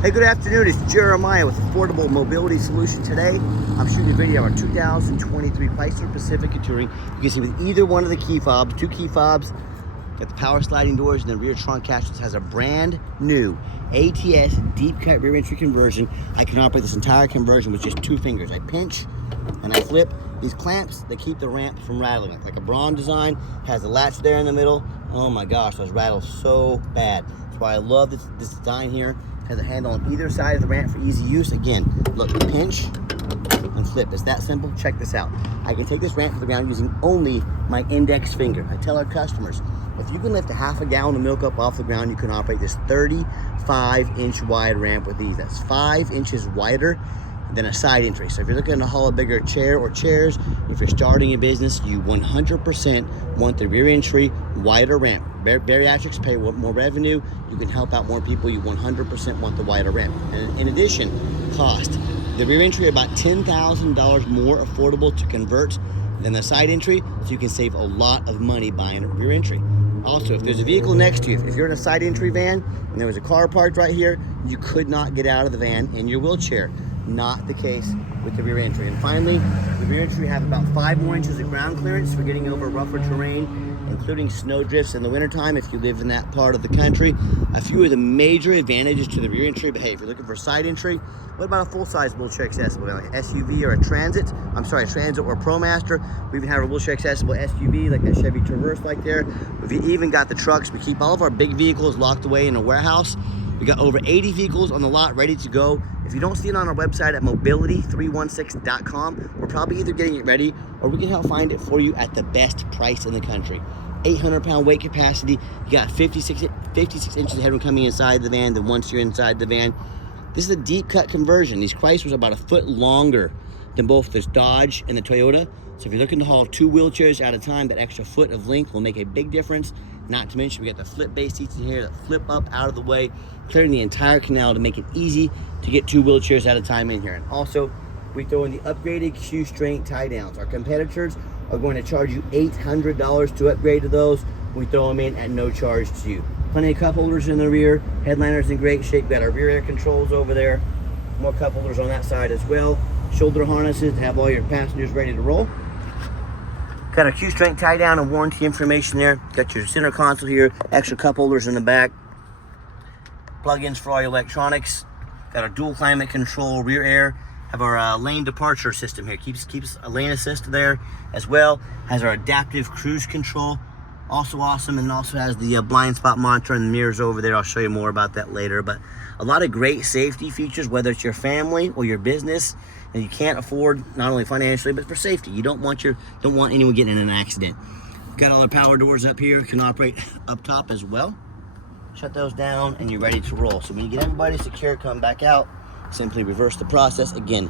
Hey, good afternoon. It's Jeremiah with Affordable Mobility Solution. Today, I'm shooting a video of our 2023 Chrysler Pacifica Touring. You can see with either one of the key fobs, two key fobs, got the power sliding doors and the rear trunk catch. This has a brand new ATS deep cut rear entry conversion. I can operate this entire conversion with just two fingers. I pinch and I flip. These clamps, they keep the ramp from rattling. Like a Braun design, has a latch there in the middle. Oh my gosh, those rattle so bad. That's why I love this design here. Has a handle on either side of the ramp for easy use. Again, look, pinch and flip. It's that simple. Check this out. I can take this ramp to the ground using only my index finger. I tell our customers, if you can lift a half a gallon of milk up off the ground, you can operate this 35-inch wide ramp with ease. That's 5 inches wider than a side entry. So if you're looking to haul a bigger chair or chairs, if you're starting a business, you 100% want the rear entry wider ramp. Bariatrics pay more revenue. You can help out more people. You 100% want the wider ramp. And in addition, cost. The rear entry about $10,000 more affordable to convert than the side entry, so you can save a lot of money buying a rear entry. Also, if there's a vehicle next to you, if you're in a side entry van and there was a car parked right here, you could not get out of the van in your wheelchair. Not the case with the rear entry. And finally, the rear entry have about 5 more inches of ground clearance for getting over rougher terrain, including snow drifts in the wintertime if you live in that part of the country. A few of the major advantages to the rear entry, but hey, if you're looking for side entry, what about a full-size wheelchair accessible, like an SUV or a Transit? I'm sorry, a Transit or a ProMaster. We even have a wheelchair accessible SUV, like that Chevy Traverse like there. We've even got the trucks. We keep all of our big vehicles locked away in a warehouse. We got over 80 vehicles on the lot ready to go. If you don't see it on our website at mobility316.com, we're probably either getting it ready or we can help find it for you at the best price in the country. 800-pound weight capacity. You got 56 inches of headroom coming inside the van. Then once you're inside the van, this is a deep cut conversion. These Chryslers are about a foot longer than both this Dodge and the Toyota. So if you're looking to haul 2 wheelchairs at a time, that extra foot of length will make a big difference. Not to mention, we got the flip base seats in here that flip up out of the way, clearing the entire canal to make it easy to get 2 wheelchairs at a time in here. And also, we throw in the upgraded Q-Strength tie downs. Our competitors are going to charge you $800 to upgrade to those. We throw them in at no charge to you. Plenty of cup holders in the rear. Headliner's in great shape. Got our rear air controls over there. More cup holders on that side as well. Shoulder harnesses to have all your passengers ready to roll. Got our Q-Strength tie down and warranty information there. Got your center console here. Extra cup holders in the back. Plug-ins for all your electronics. Got our dual climate control rear air. Have our lane departure system here. Keeps a lane assist there as well. Has our adaptive cruise control. Also awesome, and also has the blind spot monitor and the mirrors over there. I'll show you more about that later. But a lot of great safety features, whether it's your family or your business, and you can't afford, not only financially, but for safety. You don't want anyone getting in an accident. Got all the power doors up here. Can operate up top as well. Shut those down, and you're ready to roll. So when you get everybody secure, come back out. Simply reverse the process. Again,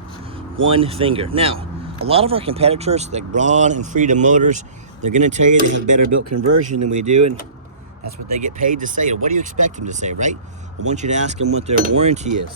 one finger. Now, a lot of our competitors, like Braun and Freedom Motors, they're going to tell you they have better built conversion than we do, and that's what they get paid to say. What do you expect them to say, right? I want you to ask them what their warranty is.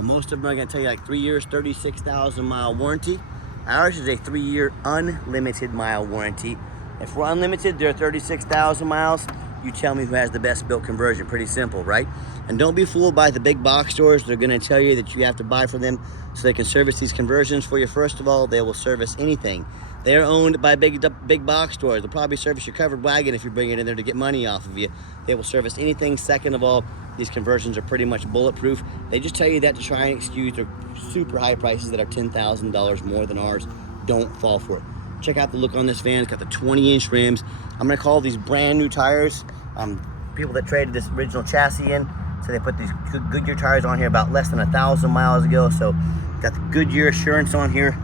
Most of them are going to tell you like 3 years, 36,000 mile warranty. Ours is a 3-year unlimited mile warranty. If we're unlimited, they're 36,000 miles. You tell me who has the best built conversion. Pretty simple, right? And don't be fooled by the big box stores. They're going to tell you that you have to buy from them so they can service these conversions for you. First of all, they will service anything. They're owned by big box stores. They'll probably service your covered wagon if you bring it in there to get money off of you. They will service anything. Second of all, these conversions are pretty much bulletproof. They just tell you that to try and excuse their super high prices that are $10,000 more than ours. Don't fall for it. Check out the look on this van. It's got the 20-inch rims. I'm going to call these brand new tires. People that traded this original chassis in, so they put these Goodyear tires on here about less than 1,000 miles ago. So got the Goodyear assurance on here.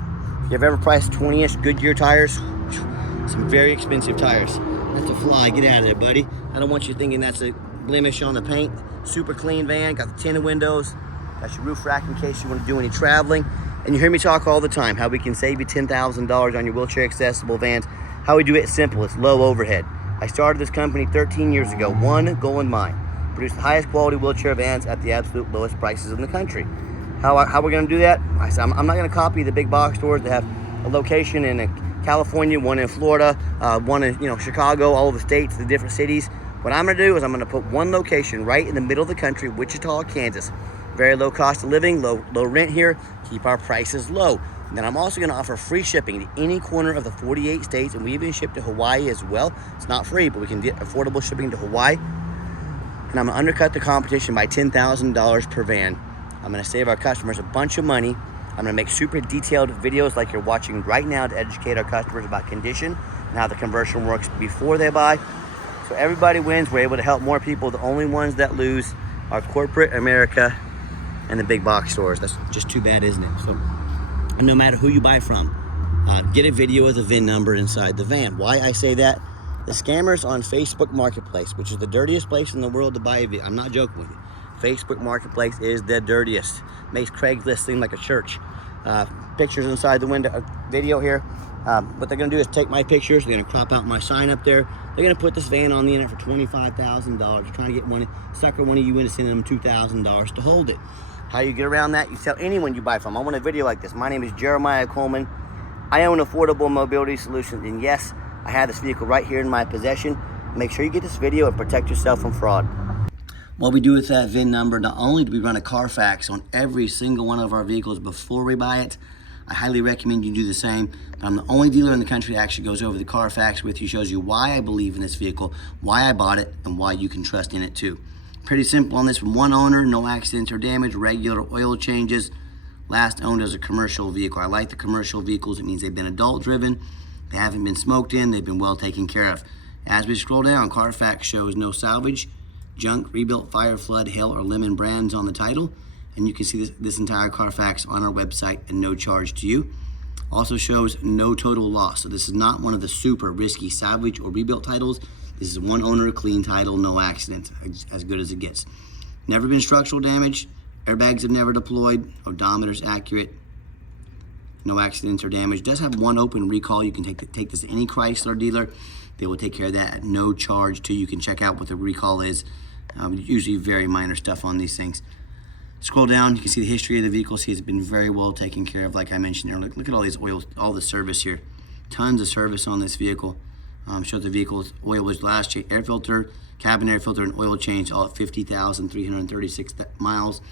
If you've ever priced 20-inch Goodyear tires, some very expensive tires. That's a fly. Get out of there, buddy. I don't want you thinking that's a blemish on the paint. Super clean van. Got the tinted windows. Got your roof rack in case you want to do any traveling. And you hear me talk all the time how we can save you $10,000 on your wheelchair accessible vans. How we do it is simple. It's low overhead. I started this company 13 years ago. One goal in mind: produce the highest quality wheelchair vans at the absolute lowest prices in the country. How we're going to do that? I'm not going to copy the big box stores that have a location in California, one in Florida, one in Chicago, all of the states, the different cities. What I'm going to do is I'm going to put one location right in the middle of the country, Wichita, Kansas. Very low cost of living, low rent here. Keep our prices low. And then I'm also going to offer free shipping to any corner of the 48 states, and we even ship to Hawaii as well. It's not free, but we can get affordable shipping to Hawaii. And I'm going to undercut the competition by $10,000 per van. I'm going to save our customers a bunch of money. I'm going to make super detailed videos like you're watching right now to educate our customers about condition and how the conversion works before they buy. So everybody wins. We're able to help more people. The only ones that lose are corporate America and the big box stores. That's just too bad, isn't it? So no matter who you buy from, get a video with a VIN number inside the van. Why I say that? The scammers on Facebook Marketplace, which is the dirtiest place in the world to buy a vehicle. I'm not joking with you. Facebook Marketplace is the dirtiest. Makes Craigslist seem like a church. Pictures inside the window, video here. What they're gonna do is take my pictures, they're gonna crop out my sign up there. They're gonna put this van on the internet for $25,000. They're trying to get sucker one of you into sending them $2,000 to hold it. How you get around that? You tell anyone you buy from. I want a video like this. My name is Jeremiah Coleman. I own Affordable Mobility Solutions, and yes, I have this vehicle right here in my possession. Make sure you get this video and protect yourself from fraud. What we do with that VIN number, not only do we run a Carfax on every single one of our vehicles before we buy it, I highly recommend you do the same. But I'm the only dealer in the country that actually goes over the Carfax with you, shows you why I believe in this vehicle, why I bought it, and why you can trust in it too. Pretty simple on this one. One owner, no accidents or damage, regular oil changes, last owned as a commercial vehicle. I like the commercial vehicles. It means they've been adult driven, they haven't been smoked in, they've been well taken care of. As we scroll down, Carfax shows no salvage, junk, rebuilt, fire, flood, hail, or lemon brands on the title. And you can see this entire Carfax on our website and no charge to you. Also shows no total loss. So this is not one of the super risky salvage or rebuilt titles. This is one owner, clean title, no accidents, as good as it gets. Never been structural damage. Airbags have never deployed. Odometer's accurate. No accidents or damage. Does have one open recall. You can take this to any Chrysler dealer. They will take care of that at no charge too. You can check out what the recall is. Usually very minor stuff on these things. Scroll down, you can see the history of the vehicle. See, it's been very well taken care of, like I mentioned earlier. Look at all these oils, all the service here. Tons of service on this vehicle. Shows the vehicle's oil was last checked, air filter, cabin air filter, and oil change, all at 50,336 miles.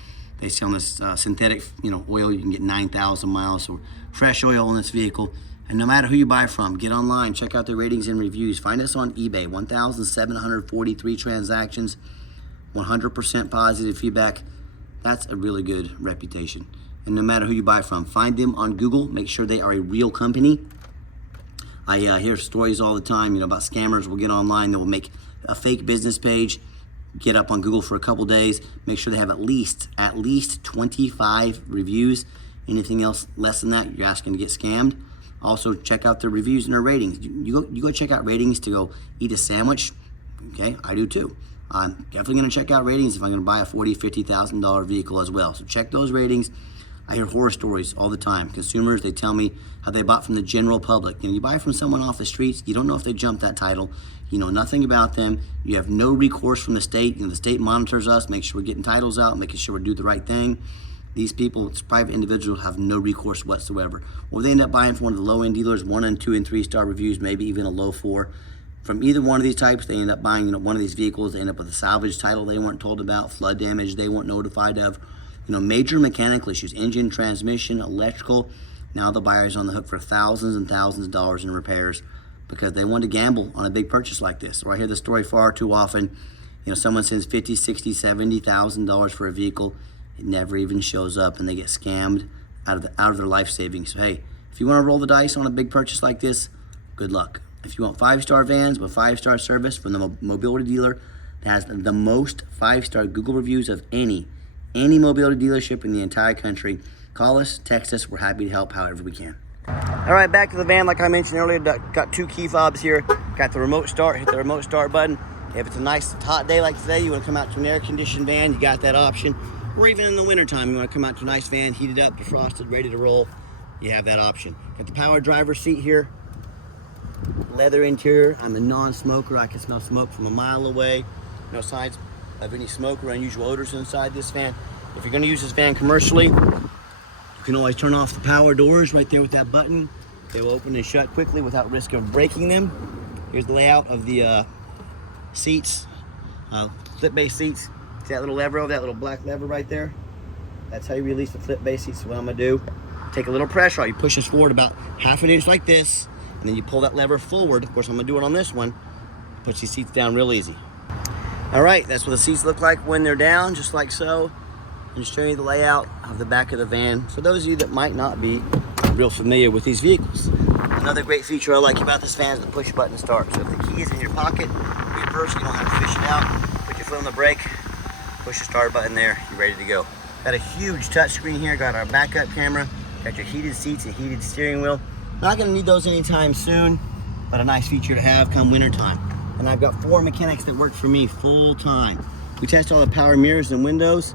They sell this synthetic, oil. You can get 9,000 miles. So fresh oil on this vehicle. And no matter who you buy from, get online, check out the ratings and reviews. Find us on eBay. 1,743 transactions, 100% positive feedback. That's a really good reputation. And no matter who you buy from, find them on Google. Make sure they are a real company. I hear stories all the time, about scammers will get online. They will make a fake business page, get up on Google for a couple days. Make sure they have at least 25 reviews. Anything else less than that, you're asking to get scammed. Also, check out their reviews and their ratings. You go check out ratings to go eat a sandwich. Okay, I do too. I'm definitely going to check out ratings if I'm going to buy a $40,000, $50,000 vehicle as well. So check those ratings. I hear horror stories all the time. Consumers, they tell me how they bought from the general public. You buy from someone off the streets, you don't know if they jumped that title. You know nothing about them. You have no recourse from the state. The state monitors us, makes sure we're getting titles out, making sure we do the right thing. These people, it's private individuals, have no recourse whatsoever. Or they end up buying from one of the low-end dealers, 1 and 2 and 3 star reviews, maybe even a low 4. From either one of these types, they end up buying one of these vehicles. They end up with a salvage title they weren't told about, flood damage they weren't notified of, major mechanical issues, engine, transmission, electrical. Now the buyer's on the hook for thousands and thousands of dollars in repairs because they want to gamble on a big purchase like this. Or I hear the story far too often. Someone sends $50,000, $60,000, $70,000 for a vehicle. It never even shows up, and they get scammed out of their life savings. So hey, if you want to roll the dice on a big purchase like this, good luck. If you want 5-star vans with 5-star service from the mobility dealer that has the most 5-star Google reviews of any mobility dealership in the entire country, call us, text us. We're happy to help however we can. All right, back to the van. Like I mentioned earlier, got 2 key fobs here. Got the remote start. Hit the remote start button. If it's a nice hot day like today, you want to come out to an air-conditioned van, you got that option. Or even in the wintertime, you want to come out to a nice van, heated up, defrosted, ready to roll, you have that option. Got the power driver's seat here. Leather interior. I'm a non-smoker. I can smell smoke from a mile away. No signs of any smoke or unusual odors inside this van. If you're going to use this van commercially, you can always turn off the power doors right there with that button. They will open and shut quickly without risk of breaking them. Here's the layout of the seats, flip-based seats. See that little lever over that little black lever right there? That's how you release the flip base seat. So what I'm gonna do, take a little pressure out. You push this forward about half an inch like this, and then you pull that lever forward. Of course, I'm gonna do it on this one. Push these seats down real easy. All right, that's what the seats look like when they're down, just like so. And show you the layout of the back of the van for those of you that might not be real familiar with these vehicles. Another great feature I like about this van is the push button start. So if the key is in your pocket, or your purse, you don't have to fish it out. Put your foot on the brake, push the start button there, you're ready to go. Got a huge touchscreen here, got our backup camera, got your heated seats and heated steering wheel. Not gonna need those anytime soon, but a nice feature to have come winter time. And I've got 4 mechanics that work for me full time. We test all the power mirrors and windows.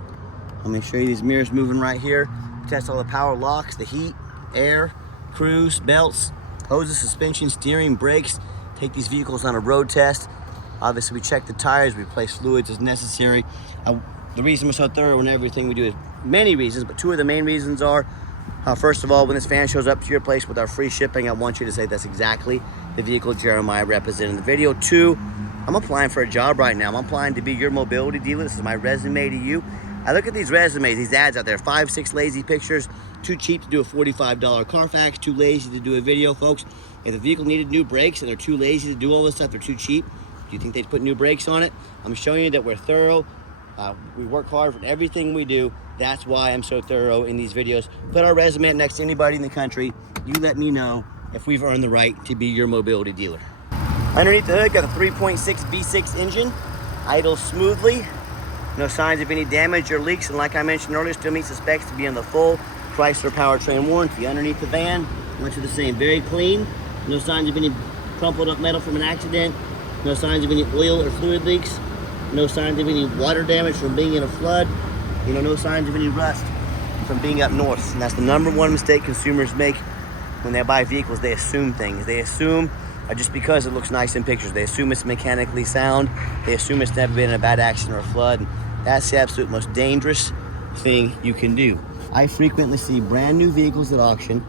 I'm gonna show you these mirrors moving right here. We test all the power locks, the heat, air, cruise, belts, hoses, suspension, steering, brakes. Take these vehicles on a road test. Obviously we check the tires, we replace fluids as necessary. The reason we're so thorough in everything we do is many reasons, but 2 of the main reasons are, first of all, when this van shows up to your place with our free shipping, I want you to say that's exactly the vehicle Jeremiah represented in the video. 2, I'm applying for a job right now. I'm applying to be your mobility dealer. This is my resume to you. I look at these resumes, these ads out there, 5, 6 lazy pictures, too cheap to do a $45 Carfax, too lazy to do a video, folks. If the vehicle needed new brakes and they're too lazy to do all this stuff, they're too cheap, do you think they'd put new brakes on it? I'm showing you that we're thorough. We work hard for everything we do. That's why I'm so thorough in these videos. Put our resume next to anybody in the country. You let me know if we've earned the right to be your mobility dealer. Underneath the hood, got a 3.6 V6 engine, idles smoothly. No signs of any damage or leaks, and like I mentioned earlier, still meets the specs to be on the full Chrysler powertrain warranty. Underneath the van, much of the same, very clean. No signs of any crumpled up metal from an accident. No signs of any oil or fluid leaks. No signs of any water damage from being in a flood. No signs of any rust from being up north. And that's the #1 mistake consumers make when they buy vehicles. They assume things. They assume just because it looks nice in pictures. They assume it's mechanically sound. They assume it's never been in a bad accident or a flood. And that's the absolute most dangerous thing you can do. I frequently see brand new vehicles at auction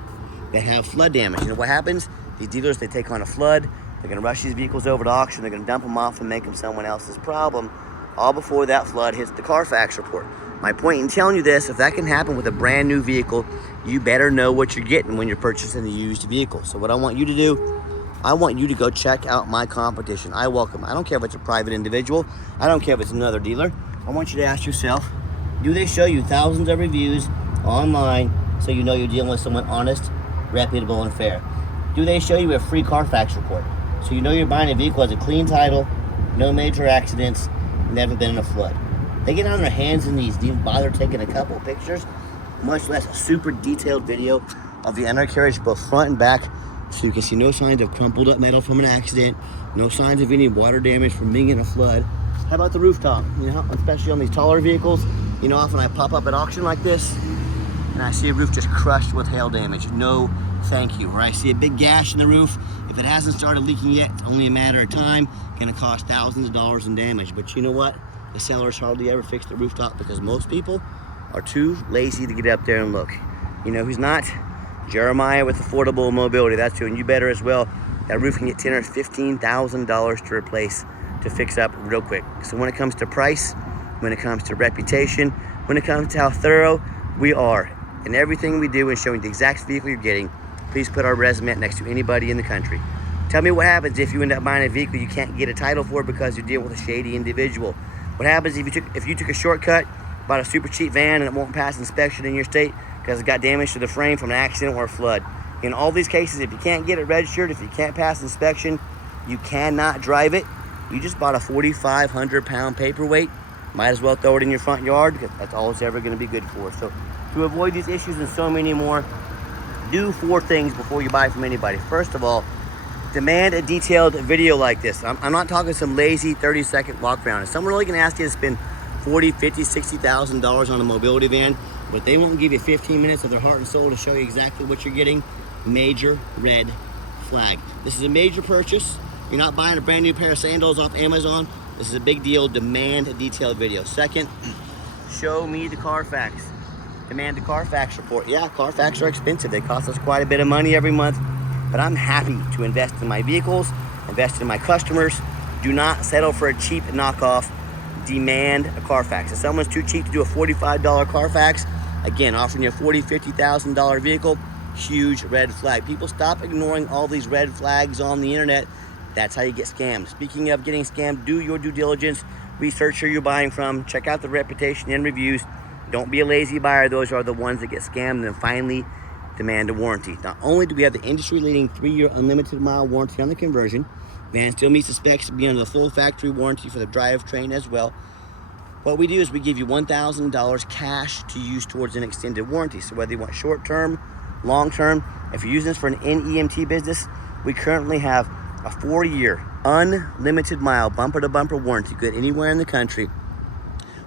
that have flood damage. What happens? These dealers, they take on a flood. They're gonna rush these vehicles over to auction. They're gonna dump them off and make them someone else's problem, all before that flood hits the Carfax report. My point in telling you this, if that can happen with a brand new vehicle, you better know what you're getting when you're purchasing a used vehicle. So what I want you to do, I want you to go check out my competition. I welcome. I don't care if it's a private individual. I don't care if it's another dealer. I want you to ask yourself, do they show you thousands of reviews online so you know you're dealing with someone honest, reputable, and fair? Do they show you a free Carfax report so you know you're buying a vehicle that has a clean title, no major accidents, never been in a flood? They get on their hands and knees, didn't bother taking a couple of pictures, much less a super detailed video of the undercarriage, both front and back, so you can see no signs of crumpled up metal from an accident, no signs of any water damage from being in a flood. How about the rooftop? Especially on these taller vehicles, often I pop up at auction like this and I see a roof just crushed with hail damage. No, thank you. Or I see a big gash in the roof. If it hasn't started leaking yet, it's only a matter of time. Gonna cost thousands of dollars in damage. But you know what? The sellers hardly ever fix the rooftop because most people are too lazy to get up there and look. Who's not? Jeremiah with Affordable Mobility. That's who, and you better as well. That roof can get $10,000 or $15,000 to replace, to fix up real quick. So when it comes to price, when it comes to reputation, when it comes to how thorough we are in everything we do and showing the exact vehicle you're getting, please put our resume next to anybody in the country. Tell me what happens if you end up buying a vehicle you can't get a title for because you're dealing with a shady individual. What happens if you took a shortcut, bought a super cheap van and it won't pass inspection in your state because it got damage to the frame from an accident or a flood? In all these cases, if you can't get it registered, if you can't pass inspection, you cannot drive it. You just bought a 4,500 pound paperweight. Might as well throw it in your front yard because that's all it's ever going to be good for. So to avoid these issues and so many more, do 4 things before you buy from anybody. First of all, demand a detailed video like this. I'm not talking some lazy 30-second walk around. Is someone really going to ask you to spend $40,000, $50,000, $60,000 on a mobility van, but they won't give you 15 minutes of their heart and soul to show you exactly what you're getting? Major red flag. This is a major purchase. You're not buying a brand new pair of sandals off Amazon. This is a big deal. Demand a detailed video. Second, show me the Carfax. Demand the Carfax report. Yeah, Carfax are expensive. They cost us quite a bit of money every month, but I'm happy to invest in my vehicles, invest in my customers. Do not settle for a cheap knockoff. Demand a Carfax. If someone's too cheap to do a $45 Carfax, Again, offering you a $40,000, $50,000 vehicle, huge red flag. People, stop ignoring all these red flags on the internet. That's how you get scammed. Speaking of getting scammed, do your due diligence. Research who you're buying from. Check out the reputation and reviews. Don't be a lazy buyer. Those are the ones that get scammed and then finally demand a warranty. Not only do we have the industry-leading 3-year unlimited mile warranty on the conversion, van still meets the specs to be under the full factory warranty for the drivetrain as well. What we do is we give you $1,000 cash to use towards an extended warranty. So whether you want short-term, long-term, if you're using this for an NEMT business, we currently have a 4-year unlimited mile bumper-to-bumper warranty, good anywhere in the country,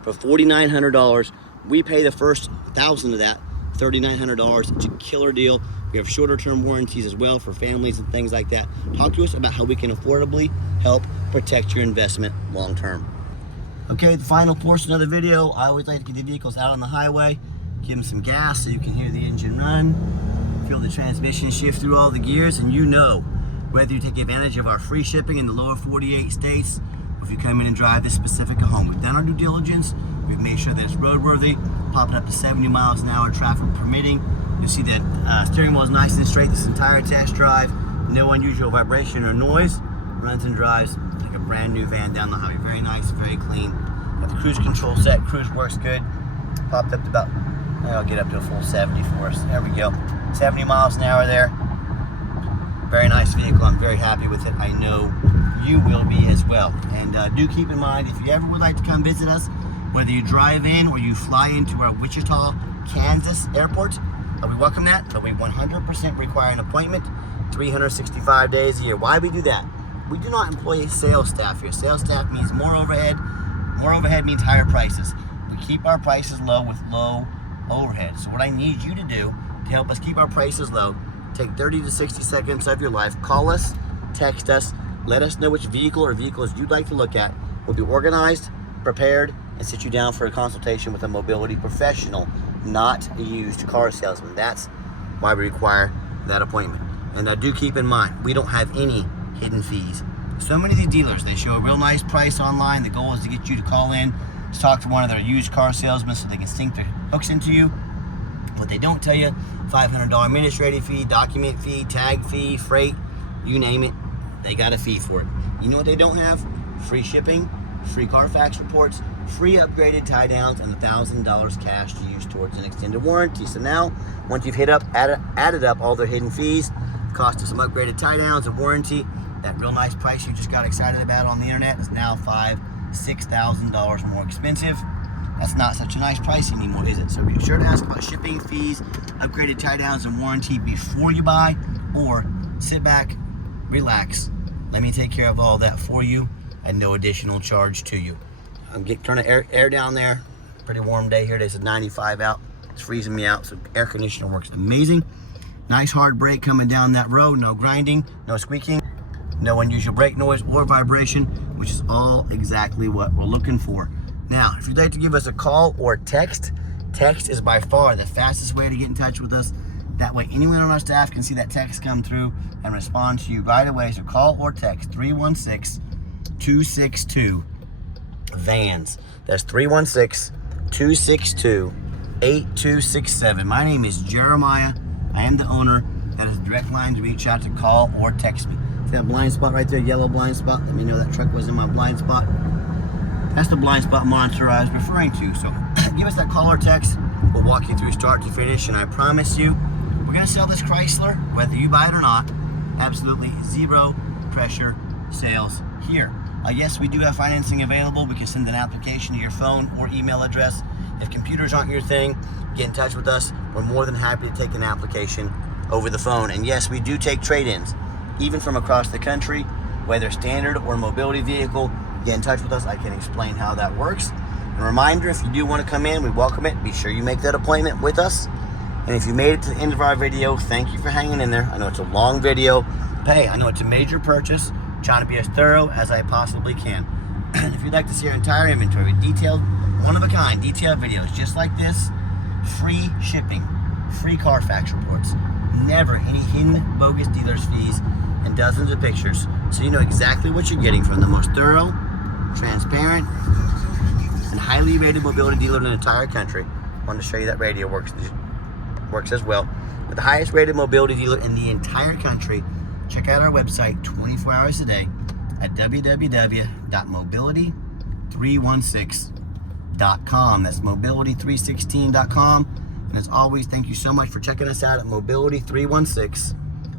for $4,900. We pay the first $1,000 of that, $3,900. It's a killer deal. We have shorter term warranties as well for families and things like that. Talk to us about how we can affordably help protect your investment long term. Okay, the final portion of the video, I always like to get the vehicles out on the highway, give them some gas so you can hear the engine run, feel the transmission shift through all the gears, and you know whether you take advantage of our free shipping in the lower 48 states, or if you come in and drive this specific home. We've done our due diligence. We've made sure that it's roadworthy, popping up to 70 miles an hour, traffic permitting. You'll see that steering wheel is nice and straight this entire test drive. No unusual vibration or noise. Runs and drives like a brand new van down the highway. Very nice, very clean. Got the cruise control set. Cruise works good. Popped up to about, I'll get up to a full 70 for us. There we go. 70 miles an hour there. Very nice vehicle. I'm very happy with it. I know you will be as well. And do keep in mind, if you ever would like to come visit us, whether you drive in or you fly into our Wichita, Kansas airport, we welcome that, but we 100% require an appointment 365 days a year. Why we do that? We do not employ sales staff here. Sales staff means more overhead. More overhead means higher prices. We keep our prices low with low overhead. So what I need you to do to help us keep our prices low, take 30 to 60 seconds of your life, call us, text us, let us know which vehicle or vehicles you'd like to look at. We'll be organized, prepared, and sit you down for a consultation with a mobility professional, not a used car salesman. That's why we require that appointment. And do keep in mind, we don't have any hidden fees. So many of these dealers, they show a real nice price online. The goal is to get you to call in, to talk to one of their used car salesmen so they can sink their hooks into you. What they don't tell you, $500 administrative fee, document fee, tag fee, freight, you name it, they got a fee for it. You know what they don't have? Free shipping, free Carfax reports, free upgraded tie downs, and $1,000 cash to use towards an extended warranty. So now, once you've added up all their hidden fees, cost of some upgraded tie downs and warranty, that real nice price you just got excited about on the internet is now $5,000, $6,000 more expensive. That's not such a nice price anymore, is it? So be sure to ask about shipping fees, upgraded tie downs, and warranty before you buy, or sit back, relax. Let me take care of all that for you at no additional charge to you. I'm turning air down there. Pretty warm day here. It's 95 out. It's freezing me out, so air conditioner works amazing. Nice hard brake coming down that road. No grinding, no squeaking, no unusual brake noise or vibration, which is all exactly what we're looking for. Now, if you'd like to give us a call or text, text is by far the fastest way to get in touch with us. That way, anyone on our staff can see that text come through and respond to you right away. So call or text 316-262-VANS. That's 316-262-8267. My name is Jeremiah. I am the owner. That is a direct line to reach out to, call or text me. See that blind spot right there, yellow blind spot? Let me know that truck was in my blind spot. That's the blind spot monitor I was referring to. So give us that call or text. We'll walk you through start to finish, and I promise you, we're gonna sell this Chrysler, whether you buy it or not. Absolutely zero pressure sales here. Yes, we do have financing available. We can send an application to your phone or email address. If computers aren't your thing, get in touch with us. We're more than happy to take an application over the phone. And yes, we do take trade-ins, even from across the country, whether standard or mobility vehicle. Get in touch with us. I can explain how that works. And a reminder, if you do want to come in, we welcome it. Be sure you make that appointment with us. And if you made it to the end of our video, thank you for hanging in there. I know it's a long video. Hey, I know it's a major purchase. Trying to be as thorough as I possibly can. And if you'd like to see our entire inventory, detailed, one-of-a-kind, detailed videos just like this, free shipping, free Carfax reports, never any hidden bogus dealers fees, and dozens of pictures, so you know exactly what you're getting from the most thorough, transparent, and highly rated mobility dealer in the entire country. Wanted to show you that radio works as well. With the highest rated mobility dealer in the entire country. Check out our website 24 hours a day at www.mobility316.com. That's mobility316.com. And as always, thank you so much for checking us out at Mobility 316,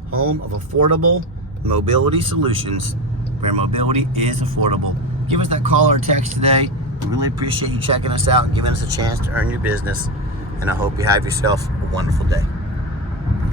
home of affordable mobility solutions, where mobility is affordable. Give us that call or text today. We really appreciate you checking us out and giving us a chance to earn your business. And I hope you have yourself a wonderful day.